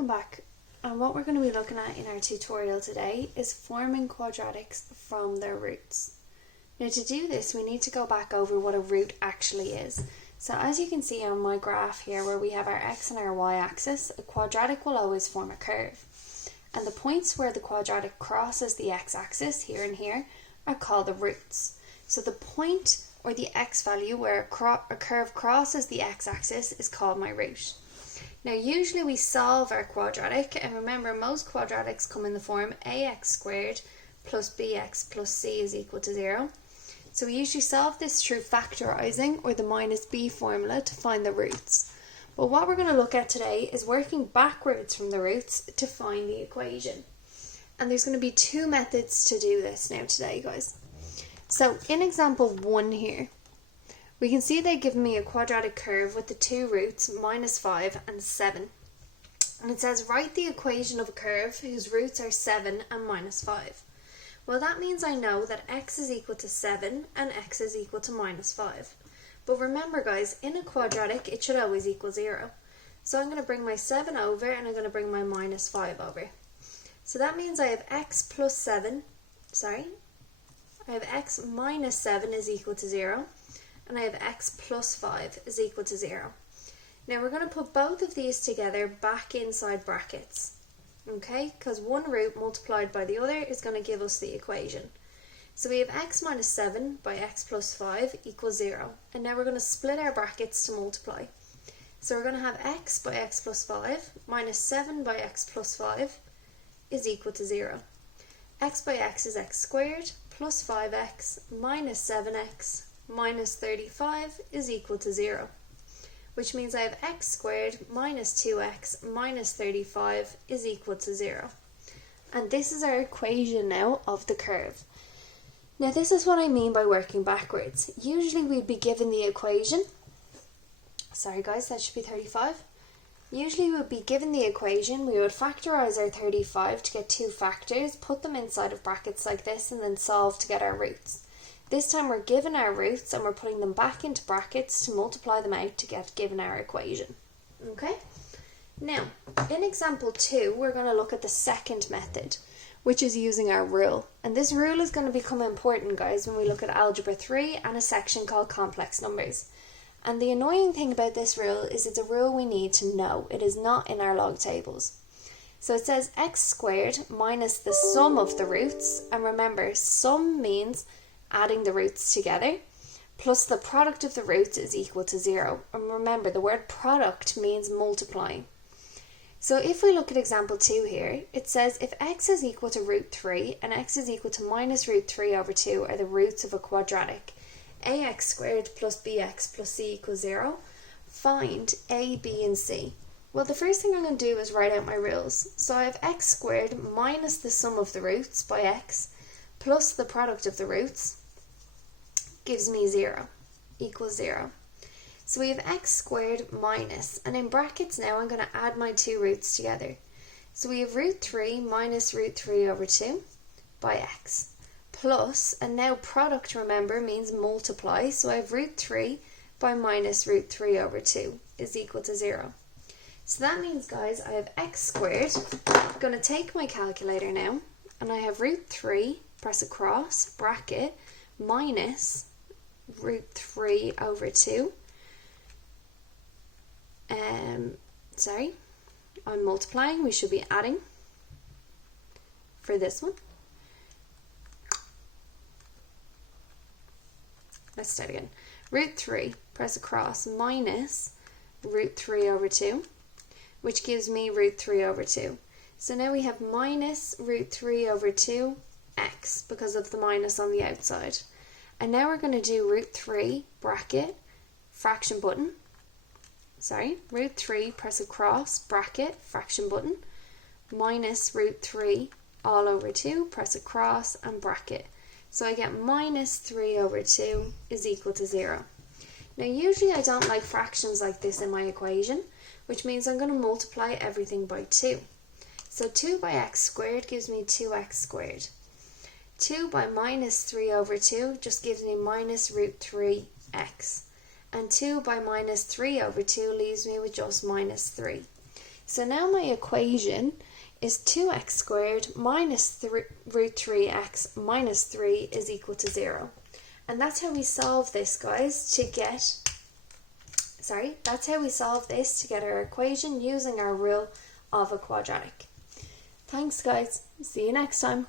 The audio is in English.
welcome back. And what we're going to be looking at in our tutorial today is forming quadratics from their roots. Now to do this we need to go back over what a root actually is. So as you can see on my graph here where we have our x and our y axis, a quadratic will always form a curve. And the points where the quadratic crosses the x-axis, here and here, are called the roots. So the point or the x value where a curve crosses the x-axis is called my root. Now usually we solve our quadratic, and remember most quadratics come in the form ax squared plus bx plus c is equal to 0. So we usually solve this through factorising or the minus b formula to find the roots. But what we're going to look at today is working backwards from the roots to find the equation. And there's going to be two methods to do this now today, guys. So in example 1 here, we can see they've given me a quadratic curve with the two roots, minus 5 and 7. And it says write the equation of a curve whose roots are 7 and minus 5. Well, that means I know that x is equal to 7 and x is equal to minus 5. But remember guys, in a quadratic it should always equal 0. So I'm going to bring my 7 over and I'm going to bring my minus 5 over. So that means I have x plus 7, I have x minus 7 is equal to 0. And I have x plus 5 is equal to 0. Now we're going to put both of these together back inside brackets. Okay, because one root multiplied by the other is going to give us the equation. So we have x minus 7 by x plus 5 equals 0. And now we're going to split our brackets to multiply. So we're going to have x by x plus 5 minus 7 by x plus 5 is equal to 0. X by x is x squared plus 5x minus 7x minus 35 is equal to 0. Which means I have x squared minus 2x minus 35 is equal to 0. And this is our equation now of the curve. Now this is what I mean by working backwards. Usually we'd be given the equation. Sorry guys, that should be 35. Usually we'd be given the equation, we would factorise our 35 to get two factors, put them inside of brackets like this and then solve to get our roots. This time we're given our roots and we're putting them back into brackets to multiply them out to get given our equation. Okay? Now, in example 2, we're going to look at the second method, which is using our rule. And this rule is going to become important, guys, when we look at Algebra 3 and a section called complex numbers. And the annoying thing about this rule is it's a rule we need to know. It is not in our log tables. So it says x squared minus the sum of the roots. And remember, sum means adding the roots together, plus the product of the roots is equal to 0. And remember, the word product means multiplying. So if we look at example 2 here, it says if x is equal to root 3 and x is equal to minus root 3 over 2 are the roots of a quadratic, ax squared plus bx plus c equals 0, find a, b and c. Well, the first thing I'm going to do is write out my rules. So I have x squared minus the sum of the roots by x plus the product of the roots gives me 0, equals 0. So we have x squared minus, and in brackets now I'm going to add my two roots together. So we have root 3 minus root 3 over 2 by x, plus, and now product, remember, means multiply, so I have root 3 by minus root 3 over 2 is equal to 0. So that means, guys, I have x squared, I'm going to take my calculator now, and I have root 3, press across, bracket, minus root 3 over 2. I'm multiplying, we should be adding for this one. Let's start again. Root 3, press across, minus root 3 over 2, which gives me root 3 over 2. So now we have minus root 3 over 2 x because of the minus on the outside. And now we're going to do root 3, bracket, fraction button. Root 3, press across, bracket, fraction button, minus root 3 all over 2, press across and bracket. So I get minus 3 over 2 is equal to 0. Now usually I don't like fractions like this in my equation, which means I'm going to multiply everything by 2. So 2 by x squared gives me 2x squared. 2 by minus 3 over 2 just gives me minus root 3x. And 2 by minus 3 over 2 leaves me with just minus 3. So now my equation is 2x squared minus root 3x minus 3 is equal to 0. And that's how we solve this, guys, that's how we solve this to get our equation using our rule of a quadratic. Thanks, guys. See you next time.